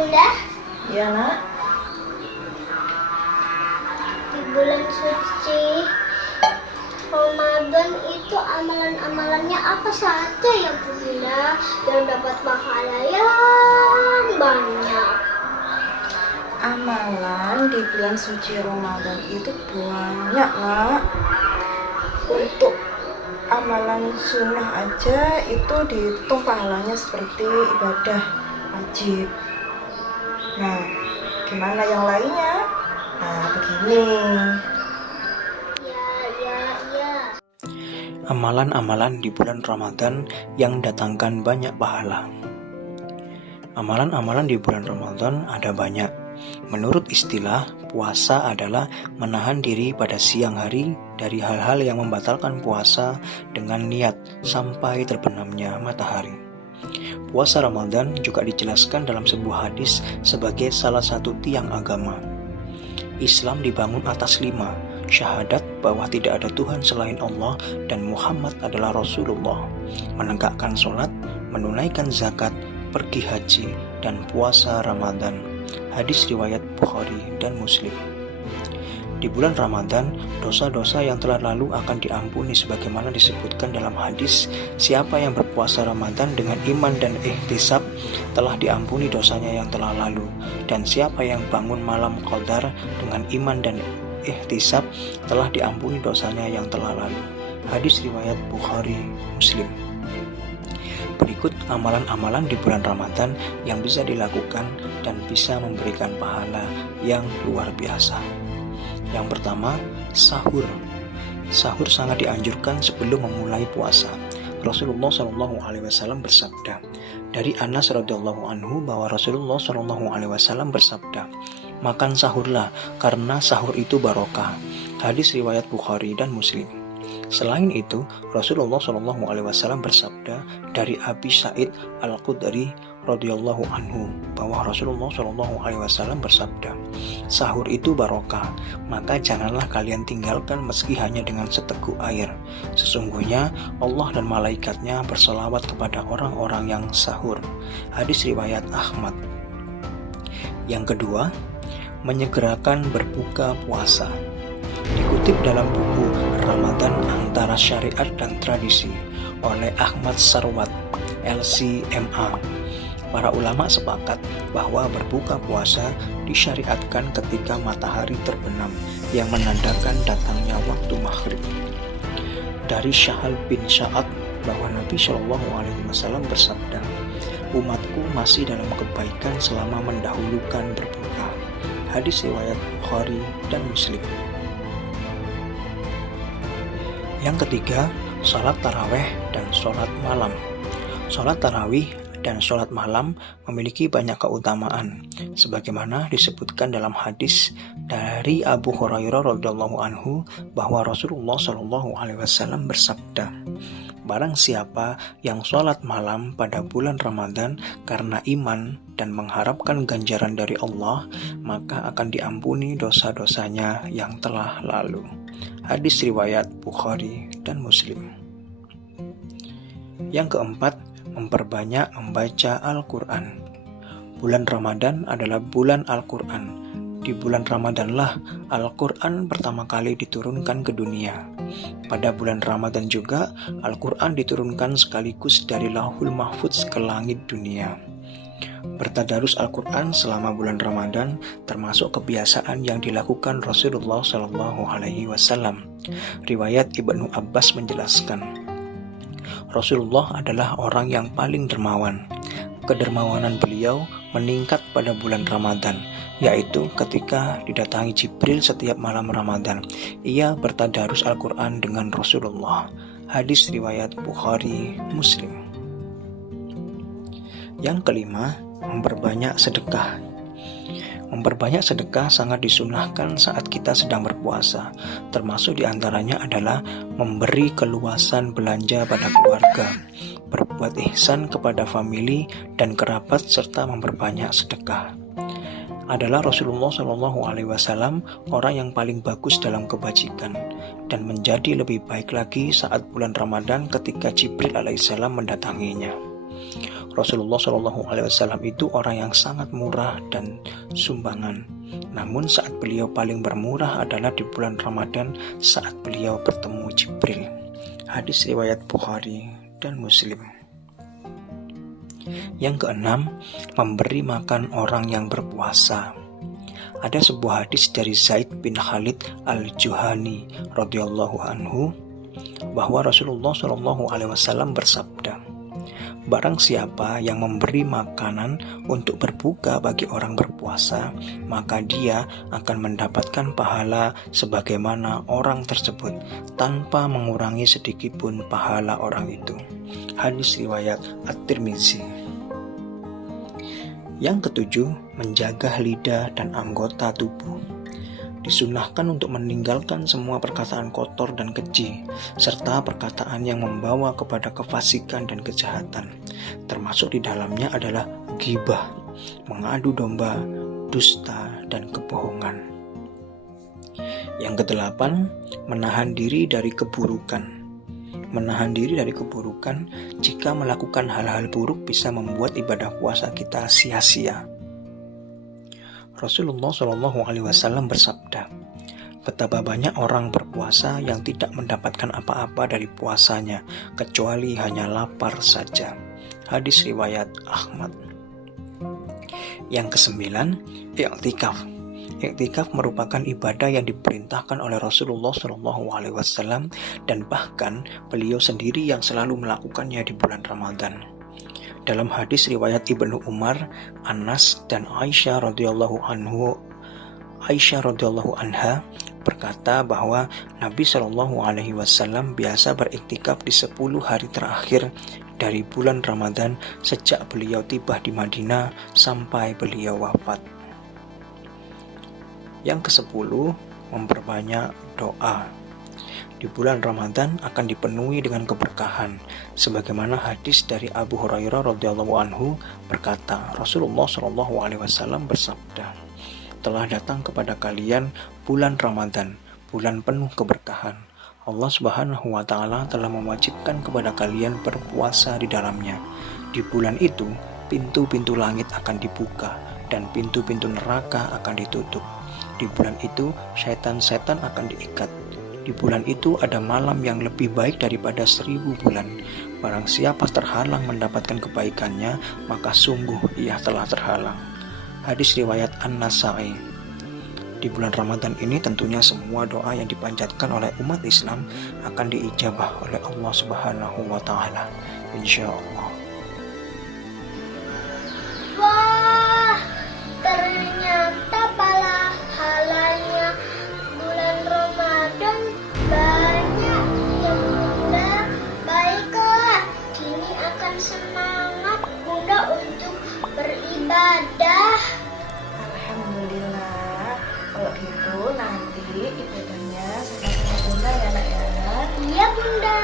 Bunda, Ya nak, di bulan suci Ramadan itu amalan-amalannya apa saja ya Bunda yang dapat pahala yang banyak? amalan di bulan suci Ramadan itu banyak nak. Untuk amalan sunnah aja itu dihitung pahalanya seperti ibadah wajib. Nah, gimana yang lainnya? Nah, begini. Ya. Amalan-amalan di bulan Ramadan yang datangkan banyak pahala. Amalan-amalan di bulan Ramadan ada banyak. Menurut istilah, puasa adalah menahan diri pada siang hari dari hal-hal yang membatalkan puasa dengan niat sampai terbenamnya matahari. Puasa Ramadan juga dijelaskan dalam sebuah hadis sebagai salah satu tiang agama. Islam dibangun atas 5, syahadat bahwa tidak ada Tuhan selain Allah dan Muhammad adalah Rasulullah, menegakkan sholat, menunaikan zakat, pergi haji, dan puasa Ramadan. Hadis riwayat Bukhari dan Muslim. Di bulan Ramadan, dosa-dosa yang telah lalu akan diampuni sebagaimana disebutkan dalam hadis, siapa yang berpuasa Ramadan dengan iman dan ihtisab telah diampuni dosanya yang telah lalu, dan siapa yang bangun malam qadar dengan iman dan ihtisab telah diampuni dosanya yang telah lalu. Hadis riwayat Bukhari Muslim. Berikut amalan-amalan di bulan Ramadan yang bisa dilakukan dan bisa memberikan pahala yang luar biasa. Yang pertama, sahur. Sahur sangat dianjurkan sebelum memulai puasa. Rasulullah SAW bersabda, dari Anas radhiyallahu anhu bahwa Rasulullah SAW bersabda, makan sahurlah karena sahur itu barokah. Hadis riwayat Bukhari dan Muslim. Selain itu, Rasulullah SAW bersabda dari Abi Sa'id Al-Khudri radhiyallahu anhu bahwa Rasulullah SAW bersabda, sahur itu barokah, maka janganlah kalian tinggalkan meski hanya dengan seteguk air. Sesungguhnya Allah dan malaikatnya berselawat kepada orang-orang yang sahur. Hadis riwayat Ahmad. Yang kedua, menyegerakan berbuka puasa. Dikutip dalam buku Ramadan Antara Syariat dan Tradisi oleh Ahmad Sarwat, LC.MA, para ulama sepakat bahwa berbuka puasa disyariatkan ketika matahari terbenam yang menandakan datangnya waktu maghrib. Dari Syahal bin Sa'ad bahwa Nabi SAW bersabda, umatku masih dalam kebaikan selama mendahulukan berbuka. Hadis riwayat Bukhari dan Muslim. Yang ketiga, sholat tarawih dan sholat malam. Sholat tarawih dan sholat malam memiliki banyak keutamaan, sebagaimana disebutkan dalam hadis dari Abu Hurairah radhiyallahu anhu bahwa Rasulullah SAW bersabda, barang siapa yang sholat malam pada bulan Ramadan karena iman dan mengharapkan ganjaran dari Allah, maka akan diampuni dosa-dosanya yang telah lalu. Hadis riwayat Bukhari dan Muslim. Yang keempat, memperbanyak membaca Al-Quran. Bulan Ramadan adalah bulan Al-Quran. Di bulan Ramadanlah Al-Quran pertama kali diturunkan ke dunia. Pada bulan Ramadan juga Al-Quran diturunkan sekaligus dari Lauhul Mahfudz ke langit dunia. Bertadarus Al-Quran selama bulan Ramadan termasuk kebiasaan yang dilakukan Rasulullah SAW. Riwayat Ibnu Abbas menjelaskan, Rasulullah adalah orang yang paling dermawan. Kedermawanan beliau meningkat pada bulan Ramadan, yaitu ketika didatangi Jibril setiap malam Ramadan. Ia bertadarus Al-Quran dengan Rasulullah. Hadis riwayat Bukhari Muslim. Yang kelima, memperbanyak sedekah. Memperbanyak sedekah sangat disunahkan saat kita sedang berpuasa. Termasuk diantaranya adalah memberi keluasan belanja pada keluarga, berbuat ihsan kepada famili dan kerabat, serta memperbanyak sedekah. Adalah Rasulullah SAW orang yang paling bagus dalam kebajikan, dan menjadi lebih baik lagi saat bulan Ramadan ketika Jibril alaihissalam mendatanginya. Rasulullah Shallallahu Alaihi Wasallam itu orang yang sangat murah dan sumbangan. Namun saat beliau paling bermurah adalah di bulan Ramadan saat beliau bertemu Jibril. Hadis riwayat Bukhari dan Muslim. Yang keenam, memberi makan orang yang berpuasa. Ada sebuah hadis dari Zaid bin Khalid al-Juhani radhiyallahu anhu bahwa Rasulullah Shallallahu Alaihi Wasallam bersabda, barang siapa yang memberi makanan untuk berbuka bagi orang berpuasa, maka dia akan mendapatkan pahala sebagaimana orang tersebut tanpa mengurangi sedikitpun pahala orang itu. Hadis riwayat At-Tirmizi. Yang ketujuh, menjaga lidah dan anggota tubuh. Disunahkan untuk meninggalkan semua perkataan kotor dan keji, serta perkataan yang membawa kepada kefasikan dan kejahatan. Termasuk di dalamnya adalah ghibah, mengadu domba, dusta, dan kebohongan. Yang kedelapan, menahan diri dari keburukan. Menahan diri dari keburukan jika melakukan hal-hal buruk bisa membuat ibadah puasa kita sia-sia. Rasulullah Shallallahu Alaihi Wasallam bersabda, betapa banyak orang berpuasa yang tidak mendapatkan apa-apa dari puasanya kecuali hanya lapar saja. Hadis riwayat Ahmad. Yang kesembilan, i'tikaf. I'tikaf merupakan ibadah yang diperintahkan oleh Rasulullah Shallallahu Alaihi Wasallam dan bahkan beliau sendiri yang selalu melakukannya di bulan Ramadan. Dalam hadis riwayat Ibnu Umar, Anas dan Aisyah radhiyallahu anha berkata bahwa Nabi Shallallahu Alaihi Wasallam biasa beriktikaf di 10 hari terakhir dari bulan Ramadan sejak beliau tiba di Madinah sampai beliau wafat. Yang ke-10, memperbanyak doa. Di bulan Ramadan akan dipenuhi dengan keberkahan, sebagaimana hadis dari Abu Hurairah radhiyallahu anhu berkata, Rasulullah Shallallahu Alaihi Wasallam bersabda, telah datang kepada kalian bulan Ramadan, bulan penuh keberkahan. Allah Subhanahu wa Ta'ala telah mewajibkan kepada kalian berpuasa di dalamnya. Di bulan itu, pintu-pintu langit akan dibuka dan pintu-pintu neraka akan ditutup. Di bulan itu, setan-setan akan diikat. Di bulan itu ada malam yang lebih baik daripada 1000 bulan. Barang siapa terhalang mendapatkan kebaikannya, maka sungguh ia telah terhalang. Hadis riwayat An-Nasa'i. Di bulan Ramadan ini tentunya semua doa yang dipanjatkan oleh umat Islam akan diijabah oleh Allah Subhanahu wa Ta'ala. Insyaallah. Wah, ternyata pahalanya bulan Ramadan banyak ya Bunda. Baiklah, kini akan semangat Bunda untuk beribadah. Alhamdulillah. Kalau gitu nanti ibadahnya sama Bunda ya nak ya. Iya Bunda.